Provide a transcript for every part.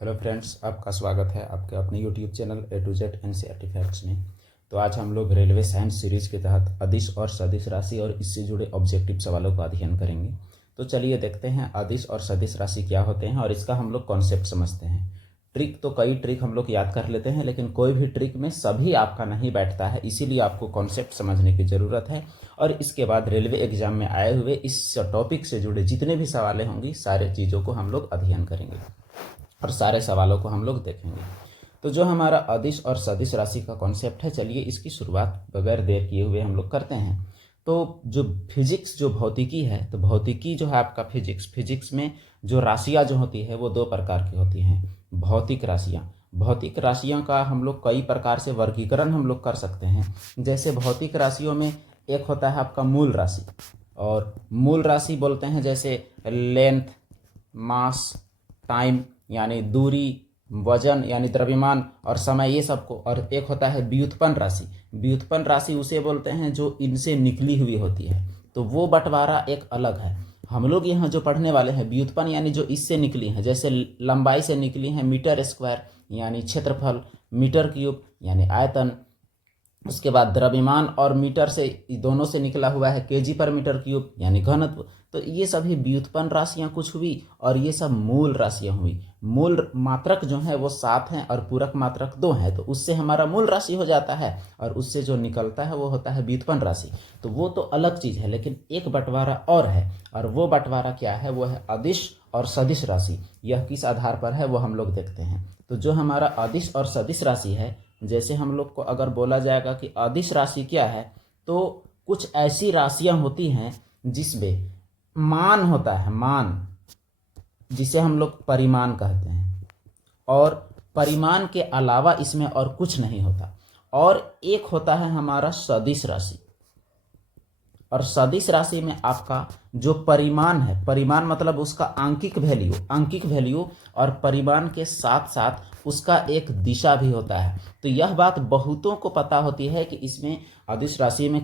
Hello friends, आपका स्वागत है आपके अपने YouTube channel A to Z NCERT facts में। तो आज हम लोग रेलवे साइंस सीरीज के तहत अदिश और सदिश राशि और इससे जुड़े ऑब्जेक्टिव सवालों का अध्ययन करेंगे। तो चलिए देखते हैं अदिश और सदिश राशि क्या होते हैं और इसका हम लोग कॉन्सेप्ट समझते हैं। ट्रिक तो कई ट्रिक हम लोग याद कर लेते हैं, लेकिन कोई भी ट्रिक में सभी आपका नहीं बैठता है, इसीलिए आपको कॉन्सेप्ट समझने की ज़रूरत है। और इसके बाद रेलवे एग्जाम में आए हुए इस टॉपिक से जुड़े जितने भी सवालें होंगी सारे चीज़ों को हम लोग अध्ययन करेंगे और सारे सवालों को हम लोग देखेंगे। तो जो हमारा अदिश और सदिश राशि का कॉन्सेप्ट है, चलिए इसकी शुरुआत बगैर देर किए हुए हम लोग करते हैं। तो जो फिजिक्स जो भौतिकी है, तो भौतिकी जो है आपका फिजिक्स में जो राशियाँ जो होती है वो दो प्रकार की होती हैं। भौतिक राशियाँ का हम लोग कई प्रकार से वर्गीकरण हम लोग कर सकते हैं। जैसे भौतिक राशियों में एक होता है आपका मूल राशि, और मूल राशि बोलते हैं जैसे लेंथ, मास, टाइम यानी दूरी, वजन यानी द्रव्यमान और समय, ये सबको। और एक होता है व्युत्पन्न राशि। व्युत्पन्न राशि उसे बोलते हैं जो इनसे निकली हुई होती है, तो वो बंटवारा एक अलग है। हम लोग यहाँ जो पढ़ने वाले हैं व्युत्पन्न यानी जो इससे निकली हैं, जैसे लंबाई से निकली हैं मीटर स्क्वायर यानी क्षेत्रफल, मीटर क्यूब यानी आयतन। उसके बाद द्रव्यमान और मीटर से दोनों से निकला हुआ है केजी पर मीटर क्यूब यानी घनत्व। तो ये सभी व्युत्पन्न राशियां कुछ हुई और ये सब मूल राशियां हुई। मूल मात्रक जो है वो 7 हैं और पूरक मात्रक 2 हैं, तो उससे हमारा मूल राशि हो जाता है और उससे जो निकलता है वो होता है व्युत्पन्न राशि। तो वो तो अलग चीज़ है, लेकिन एक बंटवारा और है, और वो बंटवारा क्या है? वो है अदिश और सदिश राशि। यह किस आधार पर है वो हम लोग देखते हैं। तो जो हमारा अदिश और सदिश राशि है, जैसे हम लोग को अगर बोला जाएगा कि अदिश राशि क्या है, तो कुछ ऐसी राशियां होती हैं जिसमें मान होता है, मान, जिसे हम लोग परिमाण कहते हैं, और परिमाण के अलावा इसमें और कुछ नहीं होता। और एक होता है हमारा सदिश राशि, और सदिश राशि में आपका जो परिमाण है, परिमाण मतलब उसका आंकिक वैल्यू, और परिमाण के साथ साथ उसका एक दिशा भी होता है। तो यह बात बहुतों को पता होती है कि इसमें अदिश राशि में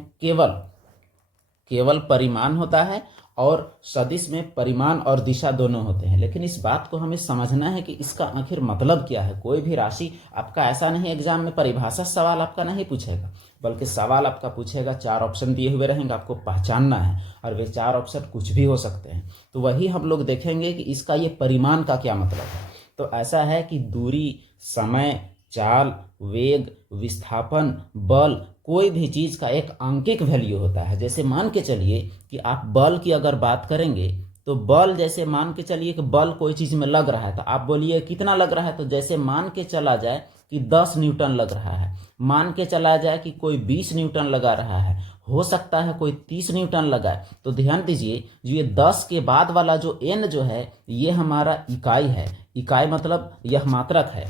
केवल परिमाण होता है और सदिश में परिमाण और दिशा दोनों होते हैं। लेकिन इस बात को हमें समझना है कि इसका आखिर मतलब क्या है। कोई भी राशि आपका ऐसा नहीं एग्जाम में परिभाषा सवाल आपका नहीं पूछेगा, बल्कि सवाल आपका पूछेगा, 4 ऑप्शन दिए हुए रहेंगे, आपको पहचानना है, और वे 4 ऑप्शन कुछ भी हो सकते हैं। तो वही हम लोग देखेंगे कि इसका ये परिमाण का क्या मतलब है। तो ऐसा है कि दूरी, समय, चाल, वेग, विस्थापन, बल, कोई भी चीज़ का एक आंकिक वैल्यू होता है। जैसे मान के चलिए कि आप बल की अगर बात करेंगे, तो बल, जैसे मान के चलिए कि बल कोई चीज़ में लग रहा है, तो आप बोलिए कितना लग रहा है, तो जैसे मान के चला जाए कि 10 न्यूटन लग रहा है, मान के चला जाए कि कोई 20 न्यूटन लगा रहा है, हो सकता है कोई 30 न्यूटन लगाए। तो ध्यान दीजिए, जो ये 10 के बाद वाला जो n जो है, ये हमारा इकाई है। इकाई मतलब यह मात्रक है,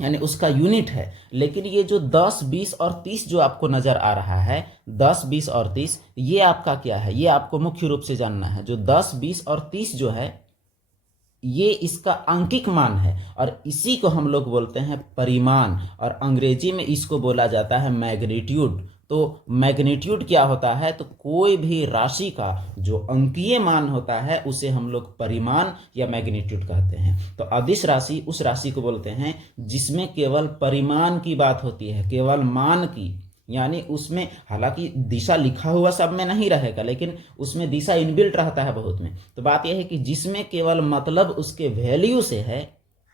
यानी उसका यूनिट है। लेकिन ये जो 10, 20 और 30 जो आपको नजर आ रहा है, 10, 20 और 30, ये आपका क्या है? ये आपको मुख्य रूप से जानना है। जो 10, 20 और 30 जो है, ये इसका आंकिक मान है, और इसी को हम लोग बोलते हैं परिमाण, और अंग्रेजी में इसको बोला जाता है मैग्नीट्यूड। तो मैग्नीट्यूड क्या होता है? तो कोई भी राशि का जो अंकीय मान होता है उसे हम लोग परिमाण या मैग्नीट्यूड कहते हैं। तो अदिश राशि उस राशि को बोलते हैं जिसमें केवल परिमाण की बात होती है, केवल मान की, यानी उसमें हालांकि दिशा लिखा हुआ सब में नहीं रहेगा, लेकिन उसमें दिशा इनबिल्ट रहता है बहुत में। तो बात यह है कि जिसमें केवल मतलब उसके वैल्यू से है,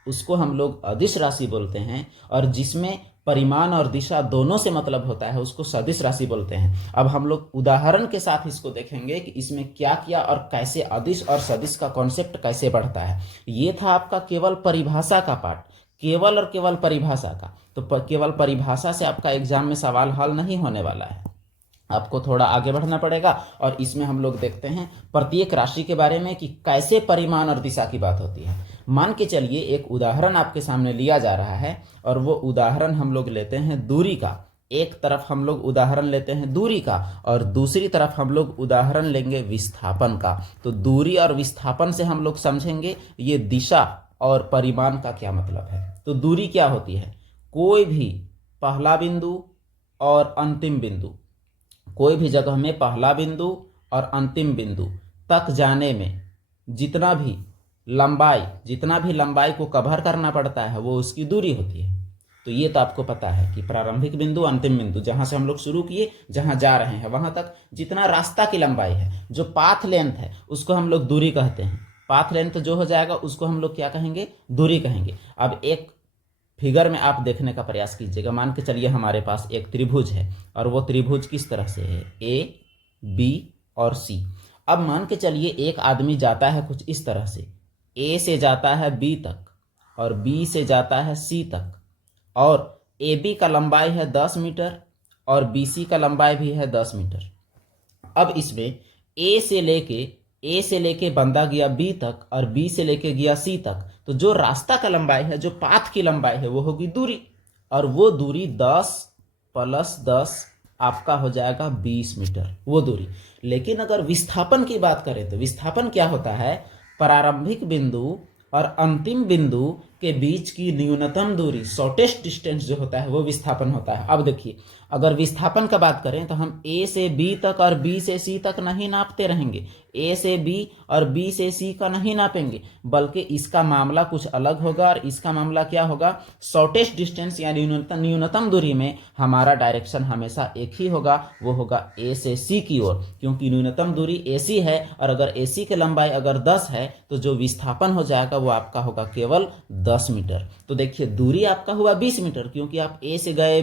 उसको हम लोग अदिश राशि बोलते हैं, और जिसमें परिमाण और दिशा दोनों से मतलब होता है उसको सदिश राशि बोलते हैं। अब हम लोग उदाहरण के साथ इसको देखेंगे कि इसमें क्या किया और कैसे अदिश और सदिश का कॉन्सेप्ट कैसे बढ़ता है। ये था आपका केवल परिभाषा का पार्ट, केवल और केवल परिभाषा का। तो केवल परिभाषा से आपका एग्जाम में सवाल हल नहीं होने वाला है, आपको थोड़ा आगे बढ़ना पड़ेगा। और इसमें हम लोग देखते हैं प्रत्येक राशि के बारे में कि कैसे परिमाण और दिशा की बात होती है। मान के चलिए एक उदाहरण आपके सामने लिया जा रहा है, और वो उदाहरण हम लोग लेते हैं दूरी का। एक तरफ हम लोग उदाहरण लेते हैं दूरी का, और दूसरी तरफ हम लोग उदाहरण लेंगे विस्थापन का। तो दूरी और विस्थापन से हम लोग समझेंगे ये दिशा और परिमाण का क्या मतलब है। तो दूरी क्या होती है? कोई भी पहला बिंदु और अंतिम बिंदु, कोई भी जगह में पहला बिंदु और अंतिम बिंदु तक जाने में जितना भी लंबाई, जितना भी लंबाई को कवर करना पड़ता है वो उसकी दूरी होती है। तो ये तो आपको पता है कि प्रारंभिक बिंदु अंतिम बिंदु, जहां से हम लोग शुरू किए जहां जा रहे हैं वहां तक जितना रास्ता की लंबाई है, जो पाथ लेंथ है, उसको हम लोग दूरी कहते हैं। पाथ लेंथ जो हो जाएगा उसको हम लोग क्या कहेंगे, दूरी कहेंगे। अब एक फिगर में आप देखने का प्रयास कीजिएगा। मान के चलिए हमारे पास एक त्रिभुज है और वो त्रिभुज किस तरह से है, ए बी और सी। अब मान के चलिए एक आदमी जाता है कुछ इस तरह से, ए से जाता है बी तक और बी से जाता है सी तक, और ए बी का लंबाई है 10 मीटर और बी सी का लंबाई भी है 10 मीटर। अब इसमें ए से लेके बंदा गया बी तक और बी से लेके गया सी तक, तो जो रास्ता का लंबाई है, जो पाथ की लंबाई है, वो होगी दूरी, और वो दूरी 10 + 10 आपका हो जाएगा 20 मीटर, वो दूरी। लेकिन अगर विस्थापन की बात करें तो विस्थापन क्या होता है, प्रारंभिक बिंदु और अंतिम बिंदु के बीच की न्यूनतम दूरी, शॉर्टेस्ट डिस्टेंस जो होता है वो विस्थापन होता है। अब देखिए, अगर विस्थापन का बात करें तो हम ए से बी तक और बी से सी तक नहीं नापते रहेंगे, ए से बी और बी से सी का नहीं नापेंगे, बल्कि इसका मामला कुछ अलग होगा। और इसका मामला क्या होगा, शॉर्टेस्ट डिस्टेंस यानी न्यूनतम दूरी में हमारा डायरेक्शन हमेशा एक ही होगा, वो होगा ए से सी की ओर, क्योंकि न्यूनतम दूरी ए सी है। और अगर ए सी की लंबाई अगर 10 है तो जो विस्थापन हो जाएगा वो आपका होगा केवल 10 मीटर। तो देखिए दूरी आपका हुआ 20 मीटर, क्योंकि आप ए से गए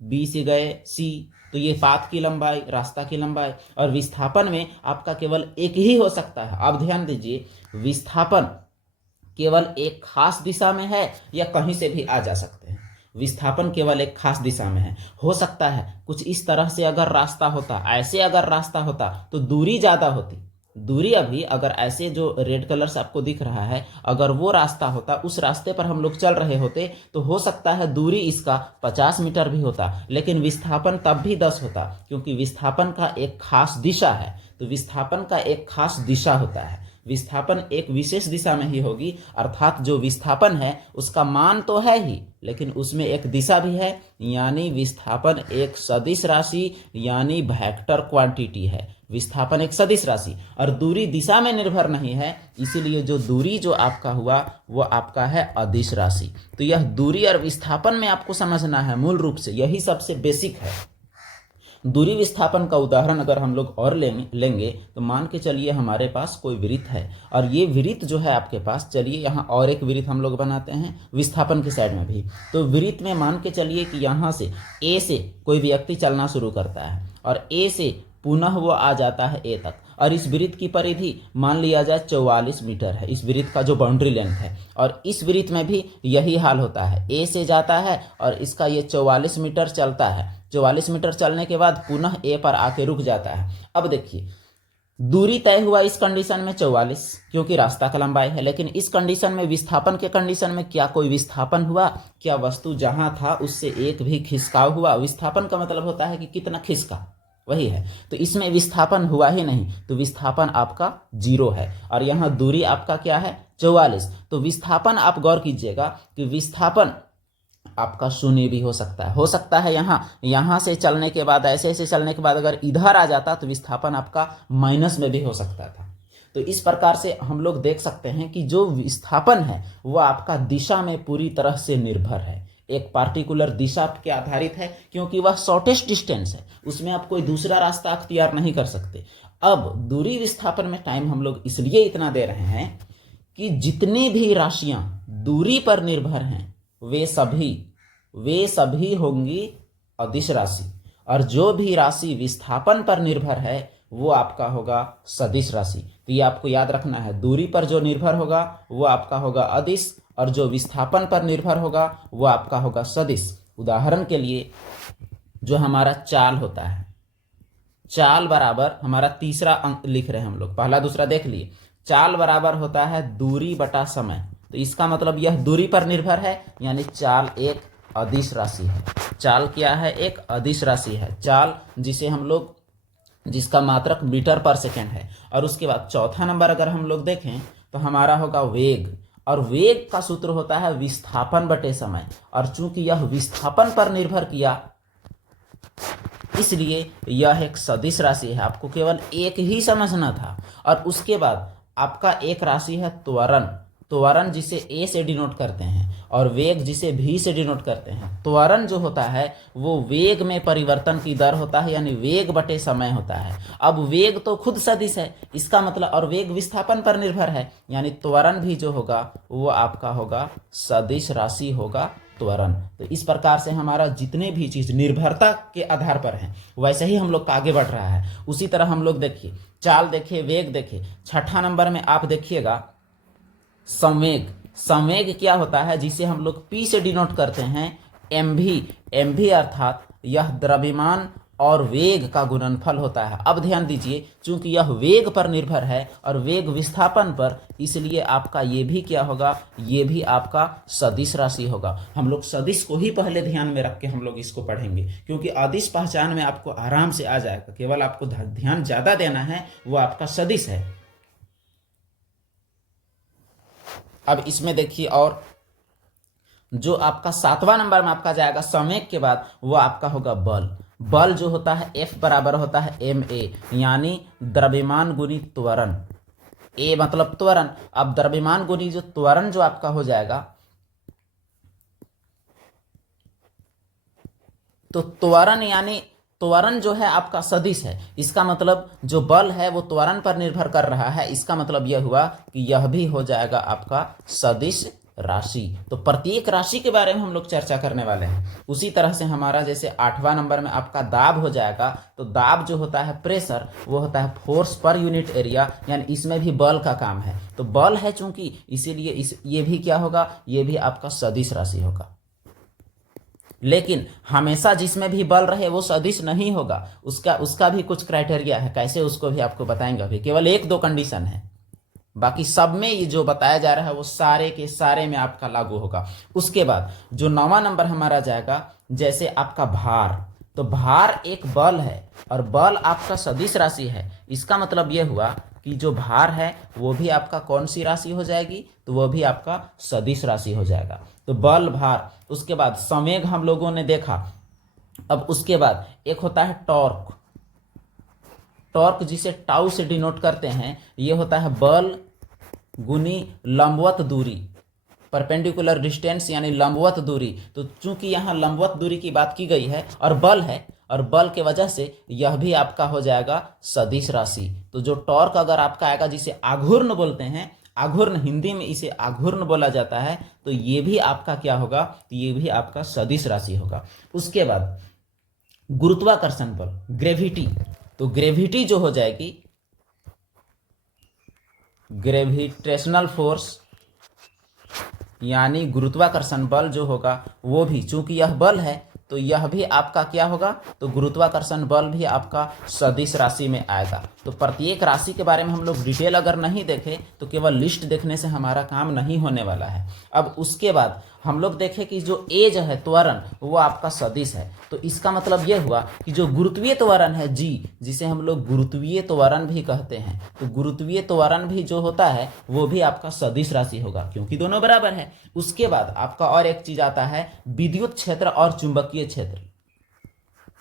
बी से गए सी, तो ये पाथ की लंबाई, रास्ता की लंबाई। और विस्थापन में आपका केवल एक ही हो सकता है। अब ध्यान दीजिए, विस्थापन केवल एक खास दिशा में है या कहीं से भी आ जा सकते हैं। विस्थापन केवल एक खास दिशा में है। हो सकता है कुछ इस तरह से अगर रास्ता होता, ऐसे अगर रास्ता होता तो दूरी ज़्यादा होती। दूरी अभी अगर ऐसे जो रेड कलर से आपको दिख रहा है, अगर वो रास्ता होता, उस रास्ते पर हम लोग चल रहे होते, तो हो सकता है दूरी इसका 50 मीटर भी होता, लेकिन विस्थापन तब भी 10 होता, क्योंकि विस्थापन का एक खास दिशा है। तो विस्थापन का एक खास दिशा होता है, विस्थापन एक विशेष दिशा में ही होगी। अर्थात जो विस्थापन है उसका मान तो है ही, लेकिन उसमें एक दिशा भी है, यानी विस्थापन एक सदिश राशि यानी वेक्टर क्वांटिटी है। विस्थापन एक सदिश राशि और दूरी दिशा में निर्भर नहीं है, इसीलिए जो दूरी जो आपका हुआ वो आपका है अदिश राशि। तो यह दूरी और विस्थापन में आपको समझना है, मूल रूप से यही सबसे बेसिक है। दूरी विस्थापन का उदाहरण अगर हम लोग और लेंगे तो मान के चलिए हमारे पास कोई वृत्त है और ये वृत्त जो है आपके पास, चलिए यहाँ और एक वृत्त हम लोग बनाते हैं विस्थापन के साइड में भी। तो वृत्त में मान के चलिए कि यहाँ से ए से कोई व्यक्ति चलना शुरू करता है और ए से पुनः वो आ जाता है ए तक, और इस वृत्त की परिधि मान लिया जाए 44 मीटर है, इस वृत्त का जो बाउंड्री लेंथ है। और इस वृत्त में भी यही हाल होता है, ए से जाता है और इसका ये 44 मीटर चलता है। 44 मीटर चलने के बाद पुनः ए पर आके रुक जाता है। अब देखिए दूरी तय हुआ इस कंडीशन में 44, क्योंकि रास्ता का लंबाई है। लेकिन इस कंडीशन में, विस्थापन के कंडीशन में, क्या कोई विस्थापन हुआ? क्या वस्तु जहां था उससे एक भी खिसकाव हुआ? विस्थापन का मतलब होता है कि कितना खिसका, वही है। तो इसमें विस्थापन हुआ ही नहीं, तो विस्थापन आपका 0 है। और यहाँ दूरी आपका क्या है? 44। तो विस्थापन आप गौर कीजिएगा कि विस्थापन आपका 0 भी हो सकता है यहाँ से चलने के बाद, ऐसे चलने के बाद अगर इधर आ जाता तो विस्थापन आपका माइनस में भी हो सकता था। तो इस प्रकार से हम लोग देख सकते हैं कि जो विस्थापन है वो आपका दिशा में पूरी तरह से निर्भर है, एक पार्टिकुलर दिशा के आधारित है, क्योंकि वह शॉर्टेस्ट डिस्टेंस है, उसमें आप कोई दूसरा रास्ता अख्तियार नहीं कर सकते। अब दूरी विस्थापन में टाइम हम लोग इसलिए इतना दे रहे हैं कि जितनी भी राशियां दूरी पर निर्भर हैं वे सभी होंगी अदिश राशि, और जो भी राशि विस्थापन पर निर्भर है वो आपका होगा सदिश राशि। तो ये आपको याद रखना है, दूरी पर जो निर्भर होगा वो आपका होगा अदिश, और जो विस्थापन पर निर्भर होगा वो आपका होगा सदिश। उदाहरण के लिए जो हमारा चाल होता है, चाल बराबर हमारा तीसरा अंक लिख रहे हैं हम लोग, पहला दूसरा देख लिए। चाल बराबर होता है दूरी बटा समय, तो इसका मतलब यह दूरी पर निर्भर है, यानी चाल एक अदिश राशि है। चाल क्या है? एक अदिश राशि है। चाल जिसे हम लोग, जिसका मात्रक मीटर पर सेकेंड है। और उसके बाद चौथा नंबर अगर हम लोग देखें तो हमारा होगा वेग, और वेग का सूत्र होता है विस्थापन बटे समय। और चूंकि यह विस्थापन पर निर्भर किया इसलिए यह एक सदिश राशि है, आपको केवल एक ही समझना था। और उसके बाद आपका एक राशि है त्वरण, त्वरण जिसे ए से डिनोट करते हैं और वेग जिसे भी से डिनोट करते हैं। त्वरण जो होता है वो वेग में परिवर्तन की दर होता है, यानी वेग बटे समय होता है। अब वेग तो खुद सदिश है, इसका मतलब, और वेग विस्थापन पर निर्भर है, यानी त्वरण भी जो होगा वो आपका होगा सदिश राशि होगा त्वरण। तो इस प्रकार से हमारा जितने भी चीज निर्भरता के आधार पर है वैसे ही हम लोग का आगे बढ़ रहा है। उसी तरह हम लोग देखिए चाल देखिए, वेग देखिए। छठा नंबर में आप देखिएगा संवेग। संवेग क्या होता है, जिसे हम लोग पी से डिनोट करते हैं एमवी। एमवी अर्थात यह द्रव्यमान और वेग का गुणनफल होता है। अब ध्यान दीजिए, चूंकि यह वेग पर निर्भर है और वेग विस्थापन पर, इसलिए आपका ये भी क्या होगा, ये भी आपका सदिश राशि होगा। हम लोग सदिश को ही पहले ध्यान में रख के हम लोग इसको पढ़ेंगे, क्योंकि अदिश पहचान में आपको आराम से आ जाएगा। केवल आपको ध्यान ज्यादा देना है, वो आपका सदिश है। अब इसमें देखिए, और जो आपका 7वां नंबर में आपका जाएगा संवेग के बाद, वो आपका होगा बल। बल जो होता है F बराबर होता है ma, यानी द्रव्यमान गुणित त्वरण। A मतलब त्वरण। अब द्रव्यमान गुणित जो त्वरण जो आपका हो जाएगा, तो त्वरण यानी त्वरण जो है आपका सदिश है। इसका मतलब जो बल है वो त्वरण पर निर्भर कर रहा है। इसका मतलब यह हुआ कि यह भी हो जाएगा आपका सदिश राशि। तो प्रत्येक राशि के बारे में हम लोग चर्चा करने वाले हैं। उसी तरह से हमारा जैसे 8वां नंबर में आपका दाब हो जाएगा, तो दाब जो होता है प्रेशर, वो होता है फोर्स पर यूनिट एरिया, यानी इसमें भी बल का काम है। तो बल है चूंकि, इसीलिए ये भी क्या होगा, ये भी आपका सदिश राशि होगा। लेकिन हमेशा जिसमें भी बल रहे वो सदिश नहीं होगा, उसका भी कुछ क्राइटेरिया है, कैसे उसको भी आपको बताएंगे। अभी केवल 1-2 कंडीशन है, बाकी सब में ये जो बताया जा रहा है वो सारे के सारे में आपका लागू होगा। उसके बाद जो 9वां नंबर हमारा जाएगा, जैसे आपका भार। तो भार एक बल है और बल आपका सदिश राशि है। इसका मतलब यह हुआ कि जो भार है वो भी आपका कौन सी राशि हो जाएगी, तो वो भी आपका सदिश राशि हो जाएगा। तो बल, भार। उसके बाद संवेग हम लोगों ने देखा। अब उसके बाद एक होता है टॉर्क। टॉर्क जिसे टाउ से डिनोट करते हैं, ये होता है बल गुनी लंबवत दूरी, परपेंडिकुलर डिस्टेंस यानी लंबवत दूरी। तो चूंकि यहाँ लंबवत दूरी की बात की गई है और बल है, और बल के वजह से यह भी आपका हो जाएगा सदिश राशि। तो जो टॉर्क अगर आपका आएगा, जिसे आघूर्ण बोलते हैं, आघूर्ण हिंदी में इसे आघूर्ण बोला जाता है, तो ये भी आपका क्या होगा, तो ये भी आपका सदिश राशि होगा। उसके बाद गुरुत्वाकर्षण बल, ग्रेविटी। तो ग्रेविटी जो हो जाएगी ग्रेविटेशनल फोर्स, यानी गुरुत्वाकर्षण बल जो होगा वो भी, चूंकि यह बल है तो यह भी आपका क्या होगा, तो गुरुत्वाकर्षण बल भी आपका सदिश राशि में आएगा। तो प्रत्येक राशि के बारे में हम लोग डिटेल अगर नहीं देखें तो केवल लिस्ट देखने से हमारा काम नहीं होने वाला है। अब उसके बाद हम लोग देखें कि जो ए जो है त्वरण, वो आपका सदिश है। तो इसका मतलब यह हुआ कि जो गुरुत्वीय त्वरण है जी, जिसे हम लोग गुरुत्वीय त्वरण भी कहते हैं, तो गुरुत्वीय त्वरण भी जो होता है वो भी आपका सदिश राशि होगा, क्योंकि दोनों बराबर है। उसके बाद आपका और एक चीज आता है विद्युत क्षेत्र और चुंबकीय क्षेत्र।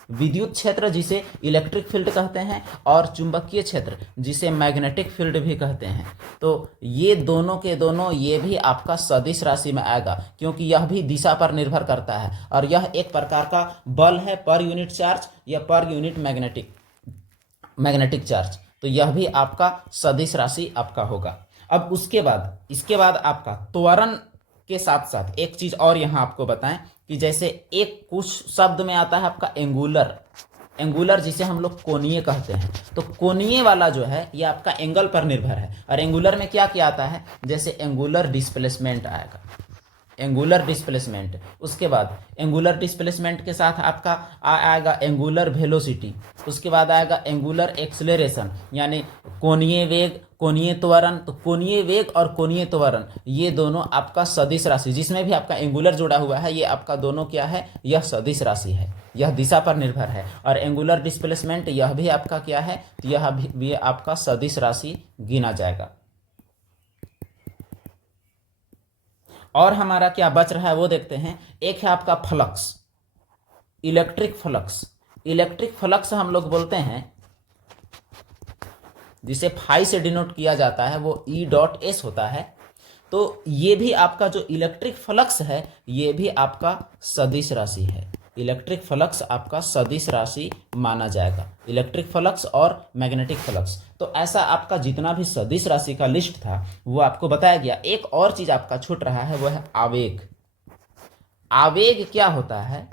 विद्युत क्षेत्र जिसे इलेक्ट्रिक फील्ड कहते हैं और चुंबकीय क्षेत्र जिसे मैग्नेटिक फील्ड भी कहते हैं। तो ये दोनों के दोनों ये भी आपका सदिश राशि में आएगा, क्योंकि यह भी दिशा पर निर्भर करता है और यह एक प्रकार का बल है पर यूनिट चार्ज या पर यूनिट मैग्नेटिक चार्ज। तो यह भी आपका सदिश राशि आपका होगा। अब इसके बाद आपका त्वरण के साथ साथ एक चीज और यहां आपको बताएं कि जैसे एक कुछ शब्द में आता है आपका एंगुलर जिसे हम लोग कोणीय कहते हैं। तो कोणीय वाला जो है ये आपका एंगल पर निर्भर है। और एंगुलर में क्या क्या आता है, जैसे एंगुलर डिस्प्लेसमेंट आएगा, एंगुलर डिस्प्लेसमेंट। उसके बाद एंगुलर डिस्प्लेसमेंट के साथ आपका आएगा एंगुलर वेलोसिटी। उसके बाद आएगा एंगुलर एक्सेलरेशन, यानी कोणीय वेग, कोणीय त्वरण। तो कोणीय वेग और कोणीय त्वरण ये दोनों आपका सदिश राशि, जिसमें भी आपका एंगुलर जुड़ा हुआ है, ये आपका दोनों क्या है, यह सदिश राशि है, यह दिशा पर निर्भर है। और एंगुलर डिस्प्लेसमेंट यह भी आपका क्या है, तो यह भी आपका सदिश राशि गिना जाएगा। और हमारा क्या बच रहा है वो देखते हैं। एक है आपका flux, electric flux. Electric flux हम लोग बोलते हैं जिसे फाई से डिनोट किया जाता है, वो E.S होता है। तो ये भी आपका जो इलेक्ट्रिक फ्लक्स है ये भी आपका सदिश राशि है। इलेक्ट्रिक फ्लक्स आपका सदिश राशि माना जाएगा, इलेक्ट्रिक फ्लक्स और मैग्नेटिक फ्लक्स। तो ऐसा आपका जितना भी सदिश राशि का लिस्ट था वो आपको बताया गया। एक और चीज आपका छूट रहा है, वो है आवेग। आवेग क्या होता है?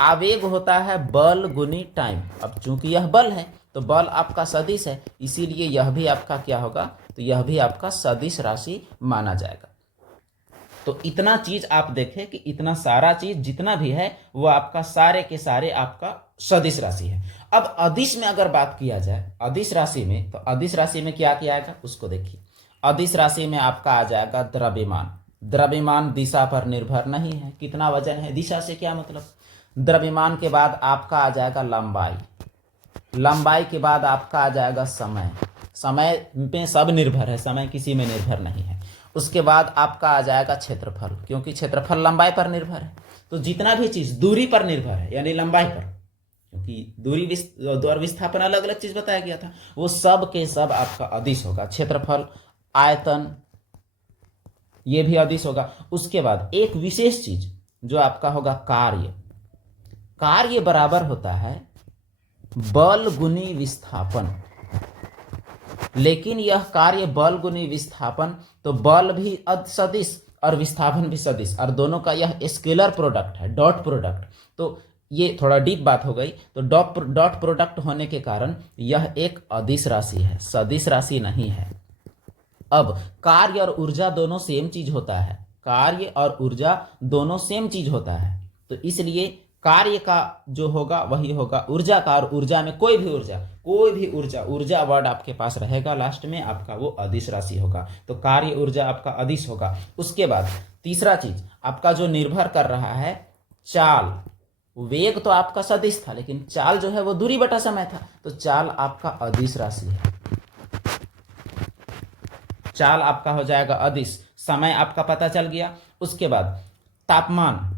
आवेग होता है बल गुनी टाइम। अब चूंकि यह बल है तो बल आपका सदिश है, इसीलिए यह भी आपका क्या होगा, तो यह भी आपका सदिश राशि माना जाएगा। तो इतना चीज आप देखें कि इतना सारा चीज जितना भी है वो आपका सारे के सारे आपका सदिश राशि है। अब अदिश में अगर बात किया जाए अदिश राशि में, तो अदिश राशि में क्या किया जाएगा उसको देखिए। अदिश राशि में आपका आ जाएगा द्रव्यमान। द्रव्यमान दिशा पर निर्भर नहीं है, कितना वजन है, दिशा से क्या मतलब। द्रव्यमान के बाद आपका आ जाएगा लंबाई। लंबाई के बाद आपका आ जाएगा समय। समय में सब निर्भर है, समय किसी में निर्भर नहीं है। उसके बाद आपका आ जाएगा क्षेत्रफल, क्योंकि क्षेत्रफल लंबाई पर निर्भर है। तो जितना भी चीज दूरी पर निर्भर है यानी लंबाई पर, क्योंकि दूरी और विस्थापन अलग अलग चीज बताया गया था, वो सब के सब आपका अदिश होगा। क्षेत्रफल, आयतन, ये भी अदिश होगा। उसके बाद एक विशेष चीज जो आपका होगा कार्य। कार्य बराबर होता है बल गुनी विस्थापन। लेकिन यह कार्य बल गुनी विस्थापन, तो बल भी सदिश और विस्थापन भी सदिश, और दोनों का यह स्केलर प्रोडक्ट है, डॉट प्रोडक्ट। तो ये थोड़ा डीप बात हो गई। तो डॉट प्रोडक्ट होने के कारण यह एक अदिश राशि है, सदिश राशि नहीं है। अब कार्य और ऊर्जा दोनों सेम चीज होता है, कार्य और ऊर्जा दोनों सेम चीज होता है। तो इसलिए कार्य का जो होगा वही होगा ऊर्जा का, और ऊर्जा में कोई भी ऊर्जा, ऊर्जा वर्ड आपके पास रहेगा लास्ट में, आपका वो अदिश राशि होगा। तो कार्य ऊर्जा आपका अदिश होगा। उसके बाद तीसरा चीज आपका जो निर्भर कर रहा है चाल। वेग तो आपका सदिश था, लेकिन चाल जो है वो दूरी बटा समय था, तो चाल आपका अदिश राशि है। चाल आपका हो जाएगा अदिश। समय आपका पता चल गया। उसके बाद तापमान,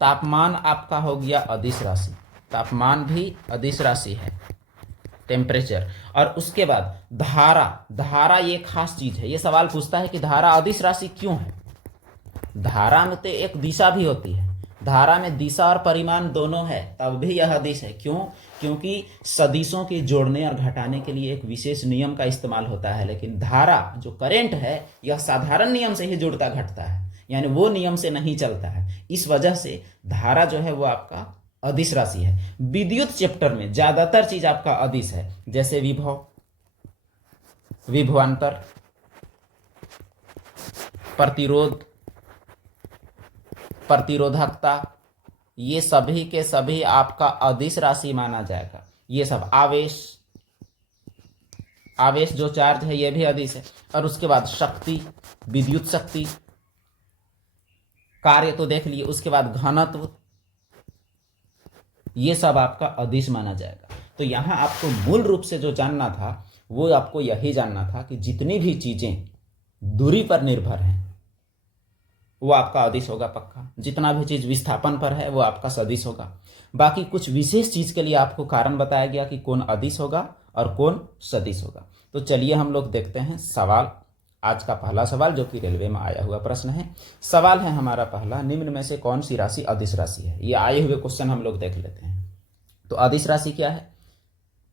तापमान आपका हो गया अदिश राशि, तापमान भी अदिश राशि है, टेम्परेचर। और उसके बाद धारा, धारा ये खास चीज है। ये सवाल पूछता है कि धारा अदिश राशि क्यों है। धारा में तो एक दिशा भी होती है, धारा में दिशा और परिमाण दोनों है, तब भी यह अदिश है। क्यों? क्योंकि सदिशों के जोड़ने और घटाने के लिए एक विशेष नियम का इस्तेमाल होता है, लेकिन धारा जो करंट है यह साधारण नियम से ही जुड़ता घटता है, यानी वो नियम से नहीं चलता है। इस वजह से धारा जो है वो आपका अदिश राशि है। विद्युत चैप्टर में ज्यादातर चीज आपका अदिश है, जैसे विभव, विभवांतर, प्रतिरोध, प्रतिरोधकता, ये सभी के सभी आपका अदिश राशि माना जाएगा। ये सब आवेश, आवेश जो चार्ज है ये भी अदिश है। और उसके बाद शक्ति, विद्युत शक्ति, कार्य तो देख लिए। उसके बाद घनत्व, ये सब आपका अदिश माना जाएगा। तो यहां आपको मूल रूप से जो जानना था वो आपको यही जानना था कि जितनी भी चीजें दूरी पर निर्भर हैं वो आपका अदिश होगा पक्का। जितना भी चीज विस्थापन पर है वो आपका सदिश होगा। बाकी कुछ विशेष चीज के लिए आपको कारण बताया गया कि कौन अदिश होगा और कौन सदिश होगा। तो चलिए हम लोग देखते हैं सवाल। आज का पहला सवाल जो कि रेलवे में आया हुआ प्रश्न है। सवाल है हमारा पहला, निम्न में से कौन सी राशि अदिश राशि है। ये आए हुए क्वेश्चन हम लोग देख लेते हैं। तो अदिश राशि क्या है?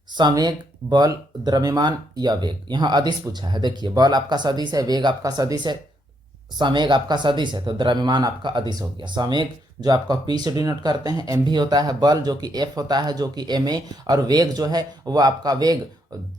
संवेग, बल, द्रव्यमान या वेग। यहाँ अदिश पूछा है। देखिए बल आपका सदिश है, वेग आपका सदिश है, संवेग आपका सदिश है, तो द्रव्यमान आपका अदिश हो गया। संवेग जो आपका पी से डिनोट करते हैं, एम भी होता है, बल जो कि एफ होता है जो कि एम ए, और वेग जो है वो आपका वेग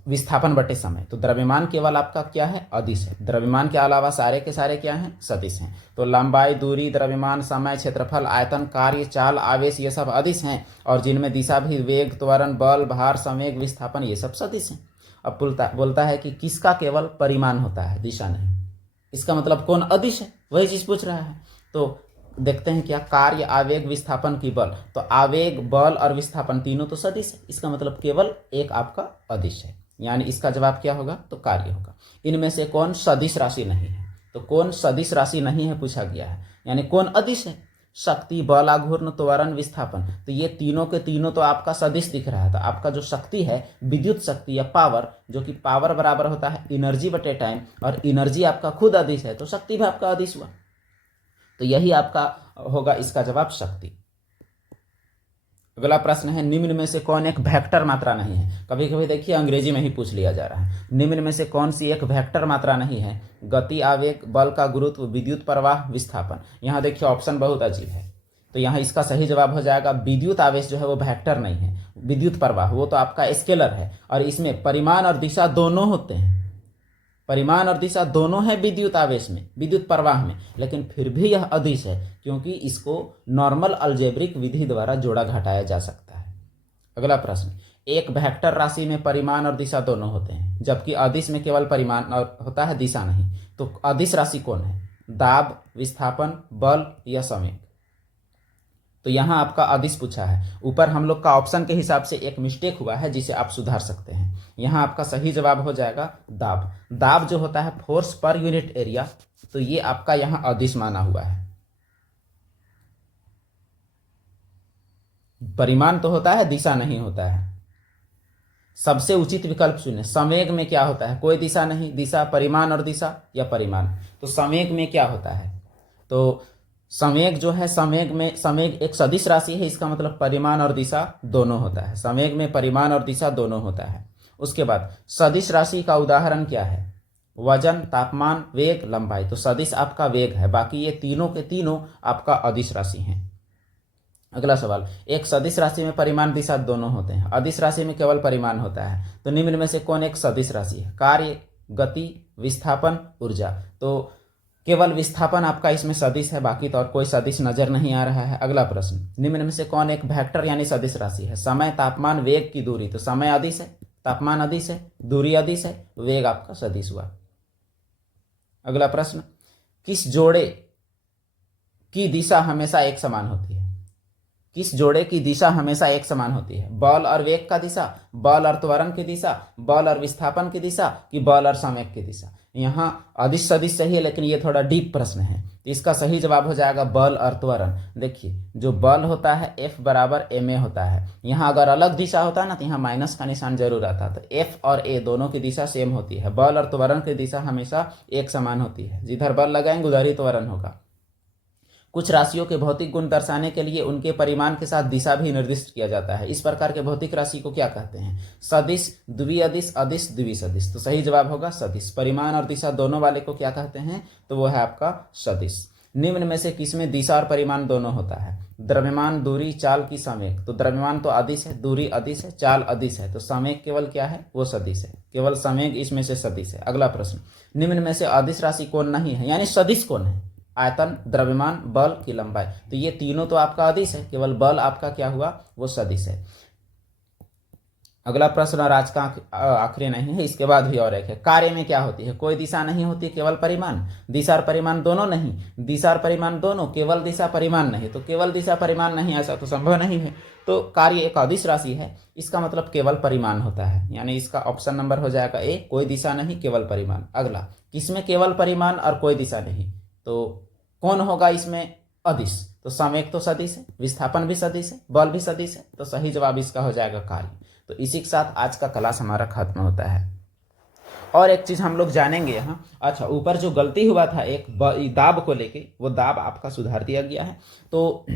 विस्थापन बटे समय। तो द्रव्यमान केवल आपका क्या है? अदिश है। द्रव्यमान के अलावा सारे के सारे क्या हैं? सदिश हैं। तो लंबाई, दूरी, द्रव्यमान, समय, क्षेत्रफल, आयतन, कार्य, चाल, आवेश, ये सब अदिश हैं। और जिनमें दिशा भी वेग, त्वरण, बल, भार, संवेग, विस्थापन, ये सब सदिश हैं। अब बोलता है कि किसका केवल परिमाण होता है, दिशा नहीं। इसका मतलब कौन अदिश है, वही चीज पूछ रहा है। तो देखते हैं क्या, कार्य, आवेग, विस्थापन की बल। तो आवेग, बल और विस्थापन तीनों तो सदिश है, इसका मतलब केवल एक आपका अदिश है, यानी इसका जवाब क्या होगा? तो कार्य होगा। इनमें से कौन सदिश राशि नहीं है? तो कौन सदिश राशि नहीं है पूछा गया है, यानी कौन अदिश है? शक्ति, बल, आघूर्ण, त्वरण, विस्थापन। तो ये तीनों के तीनों तो आपका सदिश दिख रहा है। तो आपका जो शक्ति है, विद्युत शक्ति या पावर, जो कि पावर बराबर होता है एनर्जी बटे टाइम, और एनर्जी आपका खुद अदिश है, तो शक्ति भी आपका अदिश हुआ। तो यही आपका होगा इसका जवाब, शक्ति। अगला प्रश्न है, निम्न में से कौन एक वेक्टर मात्रा नहीं है। कभी कभी देखिए अंग्रेजी में ही पूछ लिया जा रहा है। निम्न में से कौन सी एक वेक्टर मात्रा नहीं है। गति, आवेग, बल का गुरुत्व, विद्युत प्रवाह, विस्थापन। यहाँ देखिए ऑप्शन बहुत अजीब है। तो यहाँ इसका सही जवाब हो जाएगा विद्युत आवेश जो है वो वेक्टर नहीं है। विद्युत प्रवाह वो तो आपका स्केलर है, और इसमें परिमाण और दिशा दोनों होते हैं। परिमाण और दिशा दोनों है विद्युत आवेश में, विद्युत प्रवाह में, लेकिन फिर भी यह अदिश है क्योंकि इसको नॉर्मल अलजेब्रिक विधि द्वारा जोड़ा घटाया जा सकता है। अगला प्रश्न, एक वेक्टर राशि में परिमाण और दिशा दोनों होते हैं, जबकि अदिश में केवल परिमाण और होता है, दिशा नहीं। तो अदिश राशि कौन है? दाब, विस्थापन, बल या संवेग। तो यहां आपका अदिश पूछा है। ऊपर हम लोग का ऑप्शन के हिसाब से एक मिस्टेक हुआ है जिसे आप सुधार सकते हैं। यहां आपका सही जवाब हो जाएगा दाब। दाब जो होता है फोर्स पर यूनिट एरिया, तो ये आपका यहां अदिश माना हुआ है। परिमाण तो होता है, दिशा नहीं होता है। सबसे उचित विकल्प चुने। संवेग में क्या होता है? कोई दिशा नहीं, दिशा, परिमाण और दिशा या परिमाण। तो संवेग में क्या होता है? तो संवेग जो है, संवेग एक सदिश राशि है, इसका मतलब परिमाण और दिशा दोनों होता है। संवेग में परिमाण और दिशा दोनों होता है। उसके बाद सदिश राशि का उदाहरण क्या है? वजन, तापमान, वेग, लंबाई। तो सदिश आपका वेग है, बाकी ये तीनों के तीनों आपका अदिश राशि हैं। अगला सवाल, एक सदिश राशि में परिमाण दिशा दोनों होते हैं, अदिश राशि में केवल परिमाण होता है। तो निम्न में से कौन एक सदिश राशि है? कार्य, गति, विस्थापन, ऊर्जा। तो केवल विस्थापन आपका इसमें सदिश है, बाकी तो और कोई सदिश नजर नहीं आ रहा है। अगला प्रश्न, निम्न में से कौन एक वेक्टर यानी सदिश राशि है? समय, तापमान, वेग की दूरी। तो समय अदिश है, तापमान अदिश है, दूरी अदिश है, वेग आपका सदिश हुआ। अगला प्रश्न, किस जोड़े की दिशा हमेशा एक समान होती है? किस जोड़े की दिशा हमेशा एक समान होती है? बल और वेग का दिशा, बल और त्वरण की दिशा, बल और विस्थापन की दिशा, कि बल और संवेग की दिशा। यहाँ अदिश सदिश सही है, लेकिन ये थोड़ा डीप प्रश्न है। तो इसका सही जवाब हो जाएगा बल और त्वरण। देखिए जो बल होता है F बराबर ma होता है। यहाँ अगर अलग दिशा होता है ना, तो यहाँ माइनस का निशान जरूर आता। तो F और A दोनों की दिशा सेम होती है। बल और त्वरण की दिशा हमेशा एक समान होती है। जिधर बल लगाएंगे उधर ही त्वरण होगा। कुछ राशियों के भौतिक गुण दर्शाने के लिए उनके परिमाण के साथ दिशा भी निर्दिष्ट किया जाता है। इस प्रकार के भौतिक राशि को क्या कहते हैं? सदिश, द्विअदिश, अदिश, द्विसदिश। तो सही जवाब होगा सदिश। परिमाण और दिशा दोनों वाले को क्या कहते हैं? तो वो है आपका सदिश। निम्न में से किसमें दिशा और परिमाण दोनों होता है? द्रव्यमान, दूरी, चाल की संवेग। तो द्रव्यमान तो अदिश है, दूरी अदिश है, चाल अदिश है, तो संवेग केवल क्या है? वो सदिश है। केवल संवेग इसमें से सदिश है। अगला प्रश्न, निम्न में से अदिश राशि कौन नहीं है, यानी सदिश कौन है? आयतन, द्रव्यमान, बल की लंबाई। तो ये तीनों तो आपका अदिश है, केवल बल आपका क्या हुआ? वो सदिश है। अगला प्रश्न और आज का आखिरी नहीं है, इसके बाद भी और एक है। कार्य में क्या होती है? कोई दिशा नहीं होती, केवल परिमाण। दिशा और परिमाण दोनों नहीं, दिशा और परिमाण दोनों, केवल दिशा परिमाण नहीं। तो केवल दिशा परिमाण नहीं, ऐसा तो संभव नहीं है। तो कार्य एक अदिश राशि है, इसका मतलब केवल परिमाण होता है, यानी इसका ऑप्शन नंबर हो जाएगा ए, कोई दिशा नहीं, केवल परिमाण। अगला, किसमें केवल परिमाण और कोई दिशा नहीं? तो कौन होगा इसमें? अदिश। तो संवेग तो सदिश है, विस्थापन भी सदिश है, बल भी सदिश है। तो सही जवाब इसका हो जाएगा कार्य। तो इसी के साथ आज का क्लास हमारा खत्म होता है। और एक चीज हम लोग जानेंगे यहाँ। अच्छा, ऊपर जो गलती हुआ था एक दाब को लेके, वो दाब आपका सुधार दिया गया है। तो